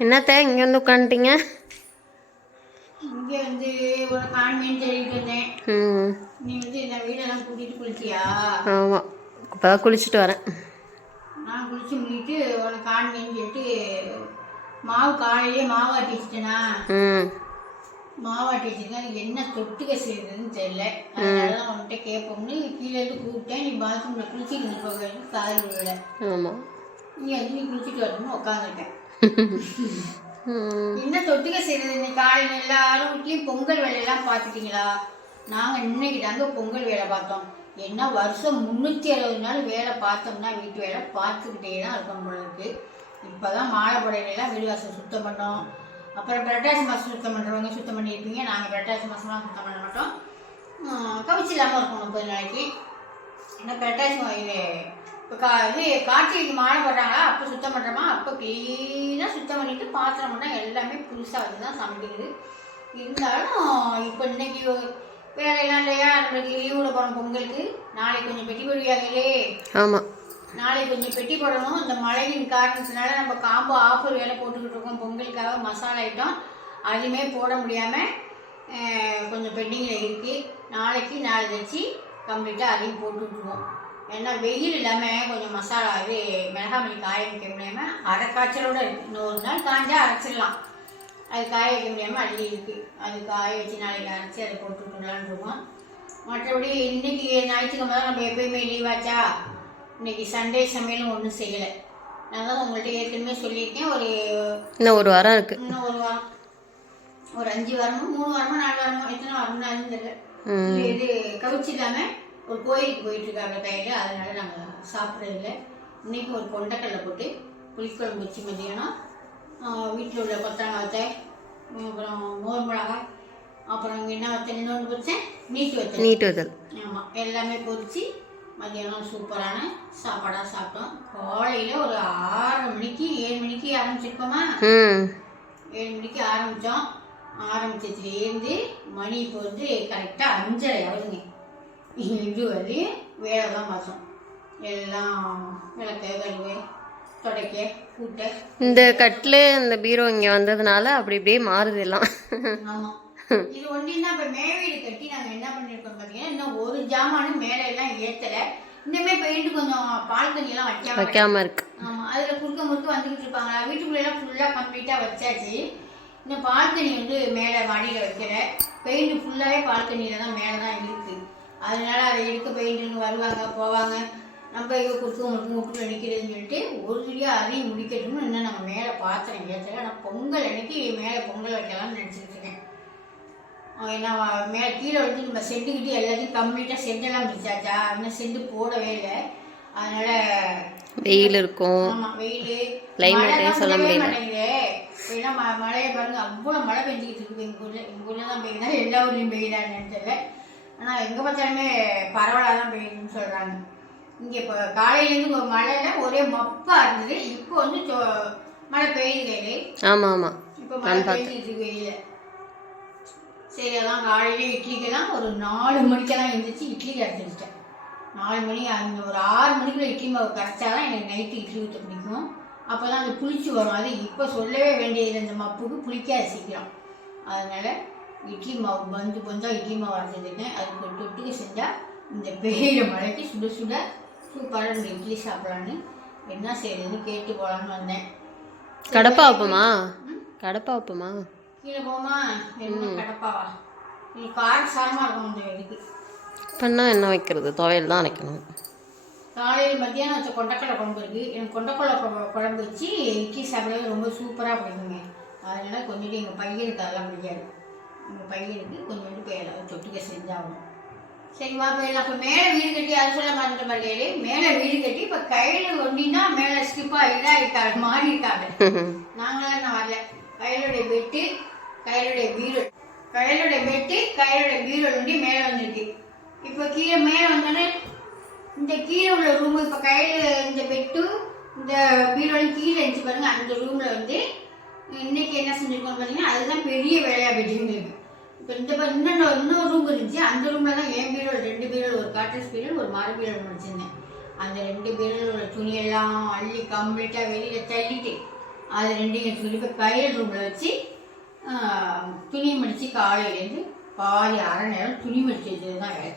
என்னத்த இங்கே வந்து உட்காந்துட்டீங்க இங்கே வந்து ஒரு காண்மேன்னு தேடிட்டு இருந்தேன் ம். நீ வந்து இந்த வீடெல்லாம் கூட்டிட்டு குளிச்சியா ஆமாம் இப்போ தான் குளிச்சுட்டு வரேன். நான் குளிச்சு முடிட்டு உனக்கு காண்மேன்னு சொல்லிட்டு மாவு காலையிலேயே மாவு ஆட்டி வச்சுட்டேனா? ம். மாவு ஆட்டி வச்சுருக்கேன் என்ன தொட்டுக்க செய்யுதுன்னு தெரியல. அதனால தான் உன்கிட்ட கேட்போம்னு கீழே இருந்து கூப்பிட்டேன். நீ பாத்ரூமில் குளிச்சுட்டு போக காது விழல. ஆமாம் நீ வந்து நீ குளிச்சுட்டு வரணும்னு உட்காந்துருக்கேன் ம் என்ன தொட்டுக்க செய்யறது இன்னைக்கு காலையில் எல்லாரும் வீட்லேயும் பொங்கல் வேலையெல்லாம் பார்த்துட்டீங்களா? நாங்கள் இன்னைக்கு தாங்க பொங்கல் வேலை பார்த்தோம். என்ன வருஷம் முந்நூற்றி அறுபது நாள் வேலை பார்த்தோம்னா வீட்டு வேலை பார்த்துக்கிட்டே தான் இருக்கணும் போல இருக்கு. இப்போ தான் மாலை புடையிலாம் வீடு சுத்தம் பண்ணோம். அப்புறம் புரட்டாசி மாதம் சுத்தம் பண்ணுறவங்க சுத்தம் பண்ணியிருப்பீங்க. நாங்கள் புரட்டாசி மாதம்லாம் சுத்தம் பண்ண மாட்டோம். கவிச்சு இல்லாமல் இருக்கணும் முப்பது நாளைக்கு. ஏன்னா புரட்டாசி இது இப்போ கா இது கார்த்திகைக்கு மாலை போடுறாங்களா? அப்போ சுத்தம் பண்ணுறோமா அப்போ க்ளீனாக சுத்தம் பண்ணிட்டு பாத்திரம் பண்ணால் எல்லாமே புதுசாக வச்சு தான் சமைக்கிறது. இருந்தாலும் இப்போ இன்னைக்கு வேலையெல்லாம் இல்லையா? நம்மளுக்கு லீவில் போகிறோம் பொங்கலுக்கு. நாளைக்கு கொஞ்சம் பெட்டி போடுவாங்களே ஆமாம் நாளைக்கு கொஞ்சம் பெட்டி போடணும். இந்த மழையின் காரணத்தினால நம்ம காம்போ ஆஃபர் வேலை போட்டுக்கிட்டு இருக்கோம். பொங்கலுக்காக மசாலா ஐட்டம் அதுவுமே போட முடியாமல் கொஞ்சம் பெண்டிங்கில் இருக்குது நாளைக்கு நாளை வச்சு கம்ப்ளீட்டாக அதையும் போட்டு விட்ருவோம் ஏன்னா வெயில் இல்லாமல் கொஞ்சம் மசாலா இது மிளகாமல்லி காய வைக்க முடியாமல் அரை காய்ச்சலோட இருக்குது இன்னொரு நாள் காஞ்சா அரைச்சிடலாம். அது காய வைக்க முடியாமல் அள்ளி இருக்குது அது காய வச்சு நாளைக்கு அரைச்சி அதை போட்டு விட்டுலான்னு இருக்கோம். மற்றபடி இன்னைக்கு ஞாயிற்றுக்கிழமை தான் நம்ம எப்பயுமே லீவாச்சா இன்னைக்கு சண்டே சமையலும் ஒன்றும் செய்யலை. நான் தான் உங்கள்கிட்ட ஏற்கனவே சொல்லியிருக்கேன். ஒரு இன்னும் ஒரு வாரம் இருக்குது இன்னும் ஒரு வாரம். ஒரு அஞ்சு வாரமோ மூணு வாரமோ நாலு வாரமோ எத்தனை வாரம்னு ம். இது கவிச்சு இல்லாமல் ஒரு கோயிலுக்கு போயிட்டு இருக்காங்க கையில் அதனால நாங்கள் சாப்பிட்றது இல்லை இன்னைக்கு ஒரு கொண்டக்கடலை போட்டு புளிக்குழம்பு வச்சு மதியானம் வீட்டில் உள்ள கொத்தரங்காய் வச்சேன் அப்புறம் மோர் மிளகாய் அப்புறம் என்ன இன்னொன்று பொரிச்சேன்? மீட்டு வச்சேன் நீட்டு வதல் ஆமாம் எல்லாமே பொரிச்சு மதியானம் சூப்பரான சாப்பாடாக சாப்பிட்டோம். காலையில் ஒரு ஆறு மணிக்கு ஏழு மணிக்கு ஆரம்பிச்சிருக்கோமா? ஏழு மணிக்கு ஆரம்பித்தோம் ஆரம்பிச்சதுலேருந்து மணி இப்போ வந்து கரெக்டாக அஞ்சரை ஆகுதுங்க. இது வரையும் வேலை தான் பார்த்தோம் எல்லாம் விளக்க கழுவு துடைக்க கூட்ட. இந்த கட்டில் இந்த பீரோ இங்கே வந்ததுனால அப்படி இப்படியே மாறுது எல்லாம். ஆமாம் இது ஒன்றினா இப்போ மேவீடு கட்டி நாங்கள் என்ன பண்ணியிருக்கோம் பார்த்தீங்கன்னா இன்னும் ஒரு ஜாமானும் மேலே எல்லாம் ஏற்றலை இன்னுமே பெயிண்ட் கொஞ்சம் பால்கனி எல்லாம் வைக்காம வைக்காம இருக்கு. ஆமாம் அதில் குறுக்க முறுக்க வந்துக்கிட்டு இருப்பாங்களா வீட்டுக்குள்ளெல்லாம் ஃபுல்லாக கம்ப்ளீட்டாக வச்சாச்சு. இன்னும் பால்கனி வந்து மேலே மாடியில் வைக்கல. பெயிண்ட் ஃபுல்லாகவே பால்கனியில் தான் மேலே தான் இருக்குது அதனால அதை எடுக்க பெயிண்ட்டுன்னு வருவாங்க போவாங்க. நம்ம இங்கே குறுக்க முறுக்க முட்டுல நிற்கிறதுன்னு சொல்லிட்டு ஒரு வழியாக அதையும் முடிக்கட்டும்னு இன்னும் நம்ம மேலே பாத்திரம் ஏற்றல நான் பொங்கல் அன்னைக்கு மேலே பொங்கல் வைக்கலாம்னு நினச்சிட்டு இருக்கேன். வா- மேலே கீழே வந்து நம்ம செட்டுக்கிட்டு எல்லாத்தையும் கம்ப்ளீட்டாக செட்டெல்லாம் முடிச்சாச்சா இன்னும் செட்டு போடவே இல்லை. அதனால வெயில் இருக்கும். ஆமா வெயில். Climate சொல்ல முடியல. ஏன்னா மழையை பாருங்க அவ்வளவு மழை பெஞ்சிக்கிட்டு இருக்கு. எங்க ஊர்ல எங்க ஊர்ல தான் பெய்யுதா எல்லா ஊர்லயும் பெய்யுதான்னு தெரியல. ஆனா எங்க பார்த்தாலுமே பரவலாக தான் பெய்யுதுன்னு சொல்றாங்க. இங்க இப்போ காலையிலேருந்து ஒரு மழையில ஒரே மப்பா இருந்தது. இப்போ வந்து மழை பெய்யுது கையிலே ஆமாம் ஆமாம் இப்போ மழை இருக்கு வெயில சரி அதான் காலையில இட்லிக்கெல்லாம் ஒரு நாலு மணிக்கெல்லாம் எழுந்திரிச்சு இட்லி கரைச்சிருச்சேன் நாலு மணி அந்த ஒரு ஆறு மணிக்குள்ள இட்லி மாவு கரைச்சாதான் எனக்கு நைட்டு இட்லி ஊற்ற பிடிக்கும். அப்போ தான் அது புளிச்சு வரும். அது இப்போ சொல்லவே வேண்டியது இந்த மப்புக்கு புளிக்காது சீக்கிரம். அதனால இட்லி மாவு பந்து பந்தாக இட்லி மாவு அரைச்சிருக்கேன். அதுக்கு ஒரு தொட்டுக்கு செஞ்சால் இந்த பெய்கிற மழைக்கு சுட சுட சூப்பராக ரெண்டு இட்லி சாப்பிட்லான்னு என்ன செய்யறதுன்னு கேட்டு போகலான்னு வந்தேன். கடப்பா வைப்போமா? கடப்பா வைப்போமா? கீழே போமா? என்ன கடப்பாவா நீ காரம் சாரமாக இருக்கும் இந்த இதுக்கு. பண்ணா என்ன வைக்கிறது? துவையல் தான் வைக்கணும் காலையில் மத்தியானம் வச்ச கொண்டக்கடலை குழம்பு இருக்குது எனக்கு கொண்டக்கடலை குழம்பு வச்சு இட்லி சாப்பிடவே ரொம்ப சூப்பராக பிடிக்குங்க. அதனால கொஞ்சோண்டு எங்கள் பையனுக்கு அதெல்லாம் பிடிக்காது. எங்கள் பையனுக்கு கொஞ்சோண்டு பேரை தொட்டுக்க செஞ்சாகணும். சரி வா போயிடலாம் அப்போ மேலே வீடு கட்டி அது சொல்ல மறந்துட்ட மாதிரியே மேலே வீடு கட்டி இப்போ கையில் ஒண்டினா மேலே ஸ்கிப்பாக இதாக இருக்காது மாறி இருக்காது நாங்களாம் நான் வரல. கையிலுடைய பெட்டு கையிலுடைய பீரோ கையிலுடைய பெட்டு கையிலுடைய பீரோ ஒண்டி மேலே வந்திருக்கு. இப்போ கீழே மேலே வந்தோடனே இந்த கீழே உள்ள ரூம் இப்போ கையில் இந்த பெட்டு இந்த பீரோலையும் கீழே இருந்துச்சு பாருங்க அந்த ரூமில் வந்து இன்னைக்கு என்ன செஞ்சுருக்கோம் பார்த்தீங்கன்னா அதுதான் பெரிய வேலையாக போயிட்டு இருக்கு. இப்போ இந்த இன்னொன்று இன்னொரு ரூம் இருந்துச்சு. அந்த ரூமில் தான் என் பீரோ ரெண்டு பீரோ ஒரு காட்டர்ஸ் பீரோ ஒரு மர பீரோ முடிச்சிருந்தேன் அந்த ரெண்டு பீரோவில் துணியெல்லாம் அள்ளி கம்ப்ளீட்டாக வெளியில் தள்ளிட்டு அது ரெண்டையும் சொல்லி போய் கையில் ரூமில் வச்சு துணி மடித்து காலையிலேருந்து பாதி அரை நேரம் துணி மடித்து வச்சது தான் வேலை.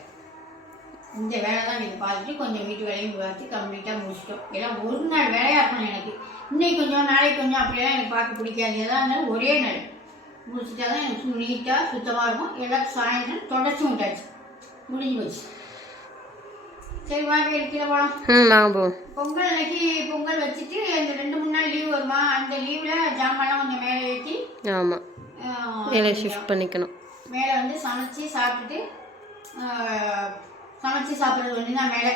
இந்த வேலை தான் நீங்கள் பார்த்துட்டு கொஞ்சம் வீட்டு வேலையும் பார்த்து கம்ப்ளீட்டாக முடிச்சிட்டோம். எல்லாம் ஒரு நாள் வேலையாக இருக்கணும் எனக்கு. இன்னைக்கு கொஞ்சம் நாளைக்கு கொஞ்சம் அப்படியெல்லாம் எனக்கு பார்க்க பிடிக்காது. எதாக இருந்தாலும் ஒரே நாள். முடிச்சிட்டா தான் எனக்கு நீட்டாக சுத்தமாக இருக்கும். எல்லாம் சாயந்தரம் தொடச்சி விட்டாச்சு. முடிஞ்சு போச்சு சரி வாங்க இருக்கிற போகலாம் பொங்கல் அன்னைக்கு பொங்கல் வச்சுட்டு அந்த ரெண்டு மூணு நாள் லீவ் வருமா? அந்த லீவில் ஜாமான்லாம் கொஞ்சம் மேலே ஏற்றி ஆமாம் வேலையை ஷிஃப்ட் பண்ணிக்கணும். மேலே வந்து சமைச்சு சாப்பிட்டுட்டு சமைச்சு சாப்பிட்றது ஒன்று தான் மேலே.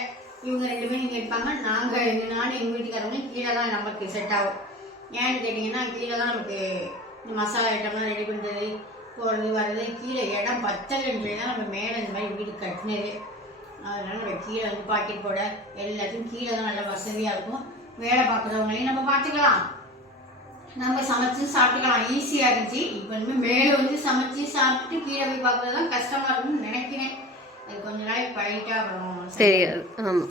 இவங்க ரெண்டு பேரும் இங்கே இருப்பாங்க. நாங்கள் எங்கள் நானும் எங்கள் வீட்டுக்காரங்க கீழே தான் நமக்கு செட் ஆகும். ஏன்னு கேட்டிங்கன்னா கீழே தான் நமக்கு இந்த மசாலா ஐட்டம்லாம் ரெடி பண்ணுறது போகிறது வர்றது கீழே இடம் பத்தலைன்றது தான் நம்ம மேலே இந்த மாதிரி வீடு கட்டினதே. அதனால நம்ம கீழே வந்து பாக்கெட் போட எல்லாத்தையும் கீழே தான் நல்லா வசதியாக இருக்கும். வேலை பார்க்குறவங்களையும் நம்ம பார்த்துக்கலாம். நம்ம சமைச்சு சாப்பிட்டுக்கலாம். ஈஸியாக இருந்துச்சு. இப்போ இனிமேல் மேலே வந்து சமைச்சு சாப்பிட்டு கீழே போய் பார்க்குறது தான் கஷ்டமாக இருக்கும்னு நினைக்கிறேன். அது கொஞ்ச நாளைக்கு பழகிட்டா அப்புறம் சரி. ஆமாம்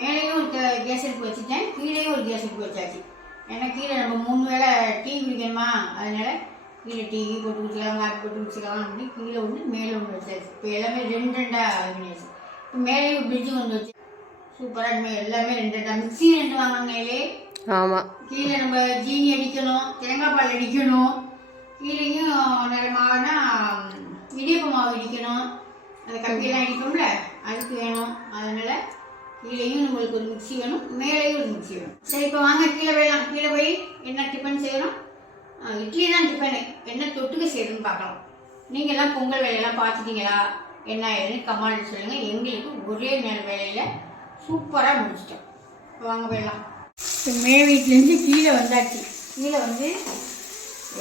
மேலேயும் ஒரு கேஸ் அடுப்பு வச்சுட்டேன். கீழேயும் ஒரு கேஸ் அடுப்பு வச்சாச்சு. ஏன்னா கீழே நம்ம மூணு வேளை டீ குடிக்கணுமா? அதனால கீழே டீ போட்டு குடிக்கலாம் காப்பி போட்டு குடிச்சிக்கலாம் அப்படின்னு கீழே ஒன்று மேலே ஒன்று வச்சாச்சு. இப்போ எல்லாமே ரெண்டு ரெண்டாக பண்ணியாச்சு இப்போ மேலேயும் ஃப்ரிட்ஜு ஒன்று வச்சு சூப்பராக இனிமேல் எல்லாமே ரெண்டு ரெண்டா. மிக்ஸி ரெண்டு வாங்கினாங்களே ஆமாம் கீழே நம்ம ஜீனி அடிக்கணும் தேங்காய் பால் அடிக்கணும். கீழேயும் நிறைய மாவுனா இடியப்ப மாவு இடிக்கணும் அந்த கப்பியெல்லாம் இடிக்கும்ல அதுக்கு வேணும். அதனால கீழேயும் நம்மளுக்கு ஒரு மிக்சி வேணும் மேலேயும் ஒரு மிக்சி வேணும். சரி இப்போ வாங்க கீழே போயிடலாம். கீழே போய் என்ன டிஃபன் செய்கிறோம் இட்லி தான் டிஃபனு என்ன தொட்டுக்க செய்யணும்னு பார்க்கலாம். நீங்கள் எல்லாம் பொங்கல் வேலையெல்லாம் பார்த்துட்டீங்களா? என்ன ஏதுன்னு கமாண்ட் சொல்லுங்கள் எங்களுக்கு ஒரே நேர வேலையில் சூப்பராக முடிச்சிட்டோம். இப்போ வாங்க போயிடலாம். இப்போ மே வீட்டிலேருந்து கீழே வந்தாச்சு. கீழே வந்து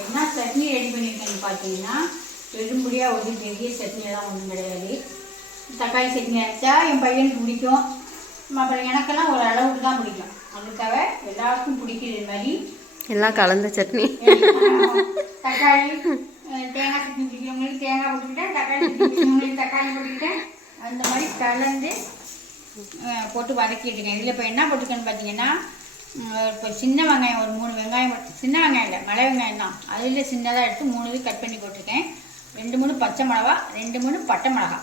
என்ன சட்னி ரெடி பண்ணியிருக்கேன்னு பார்த்தீங்கன்னா பெரும்படியாக ஒரு பெரிய சட்னியெல்லாம் ஒன்றும் கிடையாது. தக்காளி சட்னி அரைச்சா என் பையனுக்கு பிடிக்கும். அப்புறம் எனக்கெல்லாம் ஒரு அளவுக்கு தான் பிடிக்கும். அதுக்காக எல்லாருக்கும் பிடிக்கிற மாதிரி. எல்லாம் கலந்த சட்னி. தக்காளி தேங்காய் சட்னி பிடிக்கிறவங்களுக்கு தேங்காய் போட்டுக்கிட்டேன் தக்காளி பிடிக்கிறவங்களுக்கு தக்காளி போட்டுக்கிட்டேன். அந்த மாதிரி கலந்து போட்டு வதக்கிட்டுருக்கேன் இதில் இப்போ என்ன போட்டுருக்கேன்னு பார்த்தீங்கன்னா இப்போ சின்ன வெங்காயம் ஒரு மூணு வெங்காயம் சின்ன வெங்காயம் இல்லை மலை வெங்காயம் தான். அதில் சின்னதாக எடுத்து மூணு இது கட் பண்ணி போட்டிருக்கேன். ரெண்டு மூணு பச்சை மிளகா ரெண்டு மூணு பட்டை மிளகா.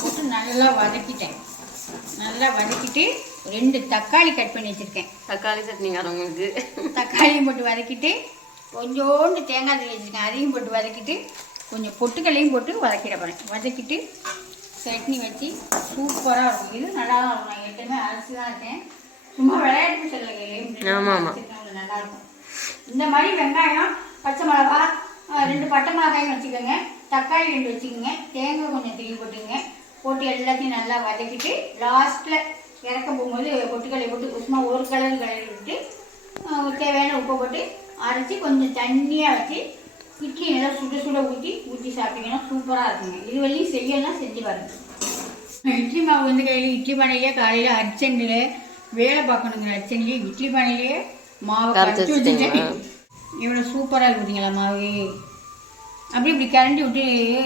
போட்டு நல்லா வதக்கிட்டேன். நல்லா வதக்கிட்டு ரெண்டு தக்காளி கட் பண்ணி வச்சுருக்கேன். தக்காளி சட்னிக்காரவங்களுக்கு தக்காளியும் போட்டு வதக்கிட்டு கொஞ்சோண்டு தேங்காய் தண்ணி வச்சுருக்கேன். அதையும் போட்டு வதக்கிட்டு கொஞ்சம் பொட்டுக்கல்லையும் போட்டு வதக்கிட போகிறேன் வதக்கிட்டு சட்னி வச்சு சூப்பராக இருக்கும். இது நல்லா தான் இருக்கும். நான் ஏற்கனவே அரைச்சி தான் இருக்கேன். சும்மா விளையாட்டு சொல்லுங்க ஆமா, ஆமா. நல்லா இருக்கும். இந்த மாதிரி வெங்காயம் பச்சை மிளகா ரெண்டு பட்டை மிளகாயும் வச்சுக்கோங்க. தக்காளி ரெண்டு வச்சுக்கோங்க. தேங்காய் கொஞ்சம் திரும்பி போட்டுக்கோங்க. போட்டு எல்லாத்தையும் நல்லா வதக்கிட்டு லாஸ்ட்டில் இறக்க போகும்போது பொட்டுக்கல்லை போட்டு சும்மா ஒரு கலர் கலரி விட்டு தேவையான உப்பை போட்டு அரைச்சி கொஞ்சம் தண்ணியாக வச்சு இட்லி நல்லா சுட சுட ஊற்றி ஊற்றி சாப்பிட்டீங்கன்னா சூப்பராக இருக்குங்க. இது வரையும் செய்யலாம் செஞ்சு பாருங்க. இட்லி மாவு வந்து கையில் இட்லி பானையிலே காலையில் அர்ச்சனில் வேலை பார்க்கணுங்கிற அர்ச்சனிலே இட்லி பானையிலே மாவு கரைச்சு வச்சுட்டேன்? இவ்வளோ சூப்பராக இருக்குதுங்களா மாவு? அப்படி இப்படி கரண்டி விட்டு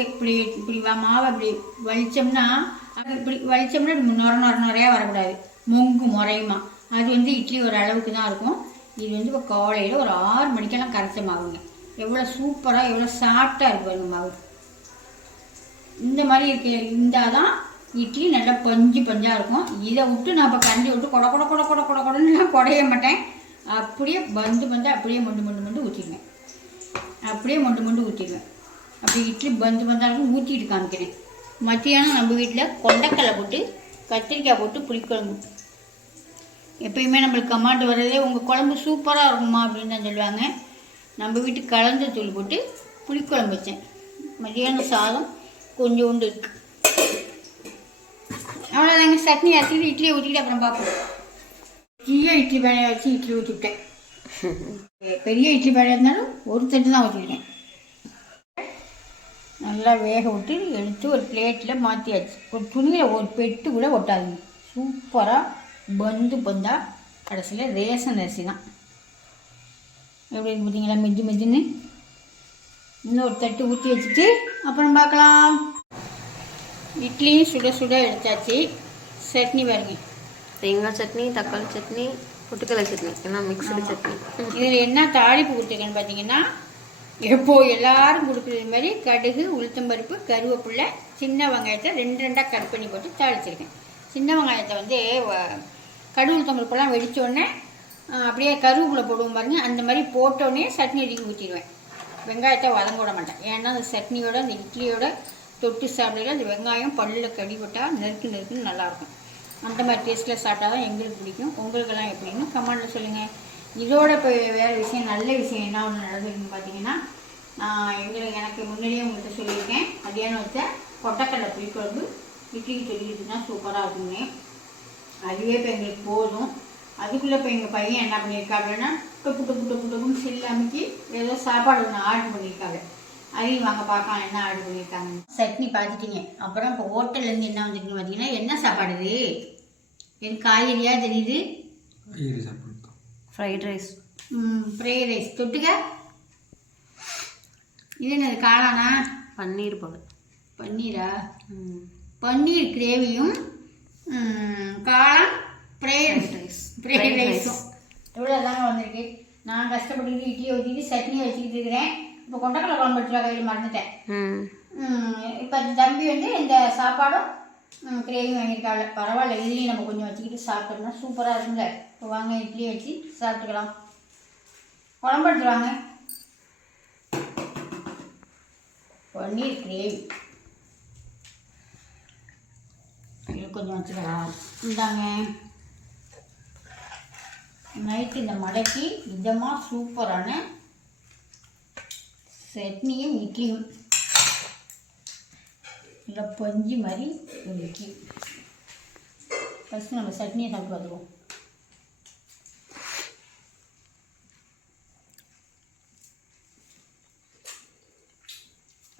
இப்படி இப்படி மாவை இப்படி வலிச்சோம்னா அது இப்படி வலிச்சோம்னா நொர நொர நொறையா வரக்கூடாது. மொங்கு முறையுமா. அது வந்து இட்லி ஒரு அளவுக்கு தான் இருக்கும். இது வந்து இப்போ காலையில் ஒரு ஆறு மணிக்கெல்லாம் கரைச்ச மாவுங்க. எவ்வளோ சூப்பராக எவ்வளோ சாஃப்டாக இருக்கும் பாருங்க மாவு. இந்த மாதிரி இருக்கு இருந்தால் தான் இட்லி நல்லா பஞ்சு பஞ்சாக இருக்கும். இதை விட்டு நான் இப்போ கரண்டி விட்டு கொட கொட கொட கொட கொட கொடன்னு குடைய மாட்டேன். அப்படியே பந்து பந்து அப்படியே மொண்டு மொண்டு மொண்டு ஊற்றிடுவேன் அப்படியே மொண்டு மொண்டு ஊற்றிடுவேன் அப்படி இட்லி பந்து பந்தாலும் ஊற்றிட்டு காமிக்கிறேன். மத்தியானம் நம்ம வீட்டில் கொண்டக்கடலை போட்டு கத்திரிக்காய் போட்டு புளிக்குழம்பு. எப்பயுமே நம்மளுக்கு கமாண்டு வர்றதே உங்கள் குழம்பு சூப்பராக இருக்குமா அப்படின்னு தான் சொல்லுவாங்க. நம்ம வீட்டு கலந்த தூள் போட்டு புளிக்குழம்பு வச்சேன். மதியானம் சாதம் கொஞ்சோண்டு இருக்கு. அவ்வளோதாங்க சட்னி அரைச்சிட்டு இட்லியை ஊற்றிக்கிட்டு அப்புறம் பார்ப்போம். சிறிய இட்லி பானையை வச்சு இட்லி ஊற்றிவிட்டேன் பெரிய இட்லி பானை இருந்தாலும் ஒரு தட்டு தான் ஊற்றிக்கிட்டேன் நல்லா வேக விட்டு எடுத்து ஒரு பிளேட்டில் மாற்றியாச்சு ஒரு துணியில் ஒரு பெட்டு கூட ஒட்டாதுங்க. சூப்பராக பந்து பந்தா கடைசியில் ரேஷன் அரிசி தான். எப்படி பார்த்தீங்களா மெஜ்ஜு மெஜ்ஜுன்னு. இன்னொரு தட்டு ஊற்றி வச்சுட்டு அப்புறம் பார்க்கலாம். இட்லியும் சுட சுட எடுத்தாச்சு. சட்னி பாருங்க. தேங்காய் சட்னி தக்காளி சட்னி பொட்டுக்கடலை சட்னி. ஏன்னா மிக்சடு சட்னி. இதில் என்ன தாளிப்பு கொடுத்துருக்கேன்னு பார்த்தீங்கன்னா எப்போ எல்லாரும் கொடுக்குறது மாதிரி கடுகு உளுத்தம்பருப்பு கருவேப்பிலை சின்ன வெங்காயத்தை ரெண்டு ரெண்டாக கட் பண்ணி போட்டு தாளிச்சிருக்கேன். சின்ன வெங்காயத்தை வந்து கடுகு உளுத்தம்பருப்பெல்லாம் வெடித்தோடனே அப்படியே கருவேப்பிலை போடுவோம் பாருங்க. அந்த மாதிரி போட்டோடனே சட்னி அடிக்கி ஊற்றிடுவேன் வெங்காயத்தை வதங்க விட மாட்டேன். ஏன்னா அந்த சட்னியோட அந்த இட்லியோட தொட்டு சாப்பிட்றதுல அந்த வெங்காயம் பல்லில் கடிபட்டால் நெருக்கு நெருக்குன்னு நல்லாயிருக்கும் அந்த மாதிரி டேஸ்ட்டில் சாப்பிட்டா தான் எங்களுக்கு பிடிக்கும். உங்களுக்கெல்லாம் எப்படின்னு கமெண்டில் சொல்லுங்கள் இதோட இப்போ வேறு விஷயம் நல்ல விஷயம் என்ன ஒன்று நடந்திருக்குன்னு பார்த்தீங்கன்னா நான் எங்களுக்கு எனக்கு முன்னாடியே உங்கள்கிட்ட சொல்லியிருக்கேன். மதியானம் வச்ச கொட்டக்கடலை புளிக்குழம்பு இட்லிக்கு சொல்லிட்டுனா சூப்பராக இருக்குங்க அதுவே இப்போ எங்களுக்கு போதும். அதுக்குள்ளே இப்போ எங்கள் பையன் என்ன பண்ணியிருக்கா அப்படின்னா டொப்பு டொப்பு டொப்பு டொப்புன்னு சில்லு அமைக்கி ஏதோ சாப்பாடு ஒன்று ஆர்டர் பண்ணியிருக்காங்க அதையும் வாங்க பார்க்கலாம் என்ன ஆர்டர் பண்ணியிருக்காங்க சட்னி பார்த்துட்டீங்க அப்புறம் இப்போ ஹோட்டல்லேருந்து என்ன வந்துருக்குன்னு பார்த்தீங்கன்னா என்ன சாப்பாடு இது? காய்கறியாக தெரியுது? காய்கறி சாப்பாடு. ஃப்ரைட் ரைஸ் ஃப்ரைட் ரைஸ் தொட்டுக்க? இது என்னது காளானா? பன்னீர் போல. பன்னீரா? ம். பன்னீர் கிரேவியும் காளான் ஃப்ரைட் ரைஸ் ஃப்ரைட். ரைஸும் இவ்வளோ தாங்க வந்திருக்கு. நான் கஷ்டப்பட்டுக்கிட்டு இட்லி ஊற்றிட்டு சட்னி வச்சுக்கிட்டு இருக்கிறேன். இப்போ கொண்டக்கடலை குழம்பு வச்சுருவா கையில் மறந்துட்டேன். இப்போ தம்பி வந்து இந்த சாப்பாடும் கிரேவி வாங்கியிருக்காங்க பரவாயில்ல இதுலேயும் நம்ம கொஞ்சம் வச்சுக்கிட்டு சாப்பிட்டோம்னா சூப்பராக இருக்குங்க இப்போ வாங்க இட்லி வச்சு சாப்பிட்டுக்கலாம். குழம்பு எடுத்துட்டு வாங்க. பன்னீர் கிரேவி. இது கொஞ்சம் வச்சுக்கலாம். இந்தாங்க. நைட்டு இந்த மடைக்கு இதமாக சூப்பரான சட்னியும் இட்லியும். இல்லை பஞ்சு மாதிரி ஒரு இட்லி. ஃபஸ்ட்டு நம்ம சட்னியை சாப்பிட்டு வந்துடுவோம்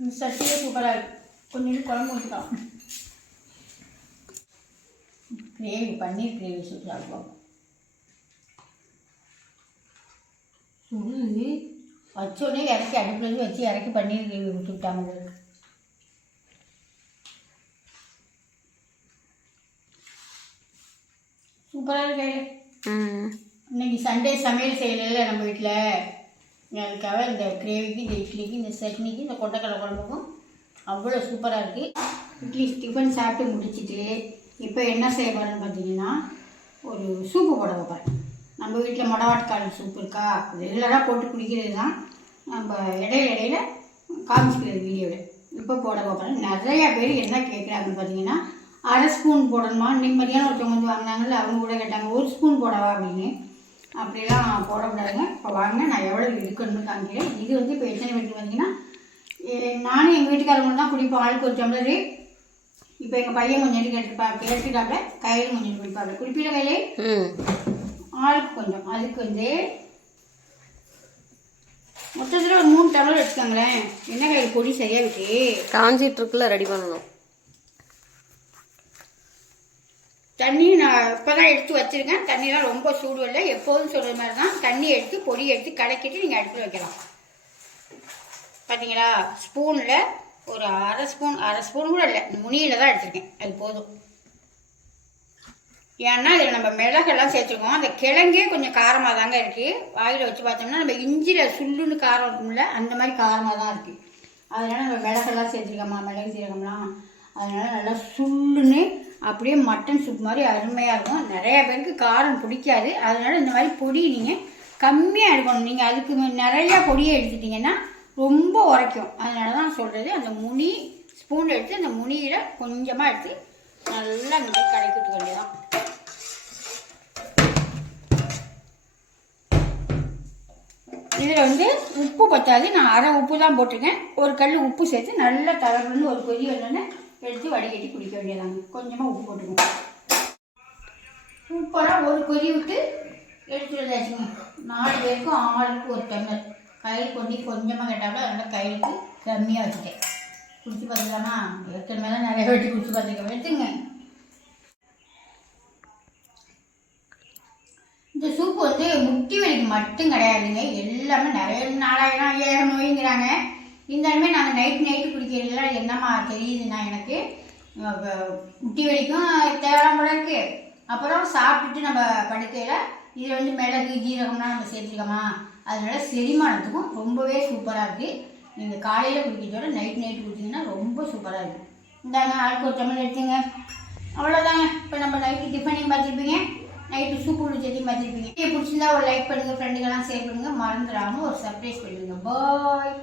இந்த சட்னியே சூப்பராக இருக்கு. கொஞ்சோண்டு குழம்பு ஊற்றிக்கலாம் கிரேவி பன்னீர் கிரேவி சுற்றி சாப்பிடுவோம் சுடுது. வச்சோடனே இறக்கி அடுப்புல இருந்து வச்சு இறக்கி பன்னீர் கிரேவி ஊற்றி விட்டாங்க. சூப்பராக இருக்கு. இன்னைக்கு சண்டே சமையல் செய்யலைல்ல நம்ம வீட்டில் அதுக்காக இந்த கிரேவிக்கு இந்த இட்லிக்கு இந்த சட்னிக்கு இந்த கொட்டைக்கடை குழம்புக்கும் அவ்வளோ சூப்பராக இருக்குது இட்லி டிஃபன் சாப்பிட்டு முடிச்சிட்டு இப்போ என்ன செய்ய போகிறேன்னு பார்த்தீங்கன்னா ஒரு சூப்பு போட வைப்பேன். நம்ம வீட்டில் மொடவாட்டுக்கால் சூப் இருக்கா? ரெகுலராக போட்டு குடிக்கிறது தான். நம்ம இடையில இடையில காமிச்சிக்கிறது வீடியோவில் இப்போ போட வைப்பேன். நிறையா பேர் என்ன கேட்குறாங்கன்னு பார்த்தீங்கன்னா அரை ஸ்பூன் போடணுமா? நிம்மதியான ஒருத்தவங்க வந்து வாங்கினாங்கல்ல அவங்க கூட கேட்டாங்க ஒரு ஸ்பூன் போடவா? அப்படின்னு. அப்படிலாம் போடக்கூடாதுங்க இப்போ வாங்க நான் எவ்வளோ எடுக்கணும்னு காமிக்கிறேன். இது வந்து இப்போ எத்தனை பேருக்கு பார்த்தீங்கன்னா எ- நானும் எங்கள் வீட்டுக்காரங்க தான் குடிப்போம். ஆளுக்கு ஒரு டம்ளரு. இப்போ எங்கள் பையன் கொஞ்சம் கேட்டுப்பா கேட்டுட்டாப்ல கையில் கொஞ்சம் குடிப்பாப்ல. குடிப்பீட கையிலே? ஆளுக்கு கொஞ்சம். அதுக்கு வந்து மொத்தத்தில் ஒரு மூணு டம்ளர் எடுத்துக்கோங்களேன் என்ன கையில் பொடி சரியாக விட்டு காஞ்சிட்டு இருக்குல்ல ரெடி பண்ணணும். தண்ணி நான் இப்போ தான் எடுத்து வச்சுருக்கேன். தண்ணியெலாம் ரொம்ப சூடு இல்லை. எப்போதும் சொல்கிற மாதிரி தான். தண்ணி எடுத்து பொடி எடுத்து கலக்கிட்டு நீங்கள் அடுப்பில் வைக்கலாம். பார்த்தீங்களா ஸ்பூனில் ஒரு அரை ஸ்பூன் அரை ஸ்பூன் கூட இல்லை. முனியில் தான் எடுத்திருக்கேன். அது போதும். ஏன்னா இதில் நம்ம மிளகெல்லாம் சேர்த்துருக்கோம். அந்த கிழங்கே கொஞ்சம் காரமாக தாங்க இருக்குது வாயில் வச்சு பார்த்தோம்னா நம்ம இஞ்சியில் சுள்ளுன்னு காரம் இருக்கும்ல அந்த மாதிரி காரமாக தான் இருக்குது அதனால் நம்ம மிளகெல்லாம் சேர்த்துருக்கோம்மா மிளகு சீரகம்லாம். அதனால் நல்லா சுள்ளுன்னு அப்படியே மட்டன் சூப் மாதிரி அருமையாக இருக்கும். நிறைய பேருக்கு காரம் பிடிக்காது. அதனால் இந்த மாதிரி பொடி நீங்கள் கம்மியாக எடுக்கணும். நீங்கள் அதுக்கு மே- நிறையா பொடியை எடுத்துட்டிங்கன்னா ரொம்ப உரைக்கும். அதனால தான் சொல்கிறது அந்த முனி ஸ்பூன் எடுத்து அந்த முனியில் கொஞ்சமாக எடுத்து நல்லா இந்த மாதிரி கலக்கி வேண்டியதான் இதில் வந்து உப்பு பற்றாது நான் அரை உப்பு தான் போட்டிருக்கேன். ஒரு கல் உப்பு சேர்த்து நல்லா தளர்ந்து ஒரு கொதி வந்தோடனே எடுத்து வடிகட்டி குடிக்க வேண்டியதாங்க. கொஞ்சமாக உப்பு போட்டுக்கோங்க. சூப்பராக ஒரு கொதி விட்டு எடுத்துட்டு வந்தாச்சுங்க நாலு பேருக்கும் ஆளுக்கு ஒரு டம்ளர் கையில் கொண்டு கொஞ்சமாக கேட்டாலும் அதனால் கையிலுக்கு கம்மியாக வச்சுட்டேன். குடிச்சு பார்த்துக்கலாமா? ஏற்கனவே தான் நிறைய வாட்டி குடிச்சு பார்த்துக்க எடுத்துங்க. இந்த சூப் வந்து முட்டி வலிக்கு மட்டும் கிடையாதுங்க. எல்லாமே நிறைய நாலாயிரம் ஐயாயிரம் நோய்ங்கிறாங்க. இருந்தாலுமே நாங்கள் நைட் நைட் குடிக்கிறதுல என்னம்மா தெரியுதுன்னா எனக்கு குட்டி முட்டி வலிக்கும் தேவையான போல இருக்கு. அப்புறம் சாப்பிட்டுட்டு நம்ம படுக்கையில் இது வந்து மிளகு ஜீரகம்லாம் நம்ம சேர்த்துருக்கோமா அதனால செரிமானத்துக்கும் ரொம்பவே சூப்பராக இருக்குது நீங்கள் காலையில் குடிக்கிறதோட நைட் நைட் குடிச்சிங்கன்னா ரொம்ப சூப்பராக இருக்குது இந்தாங்க ஆளுக்கு ஒரு டம்ளர் எடுத்துங்க. அவ்வளோதாங்க இப்போ நம்ம நைட்டு டிஃபனையும் பார்த்துருப்பீங்க. நைட்டு சூப்பு குடிச்சதையும் பார்த்துருப்பீங்க. பிடிச்சிருந்தா ஒரு லைக் பண்ணுங்கள் ஃப்ரெண்டுங்கெல்லாம் ஷேர் பண்ணுங்கள் மறந்துடாமல் ஒரு சர்ப்ரைஸ் பண்ணுங்கள் பாய்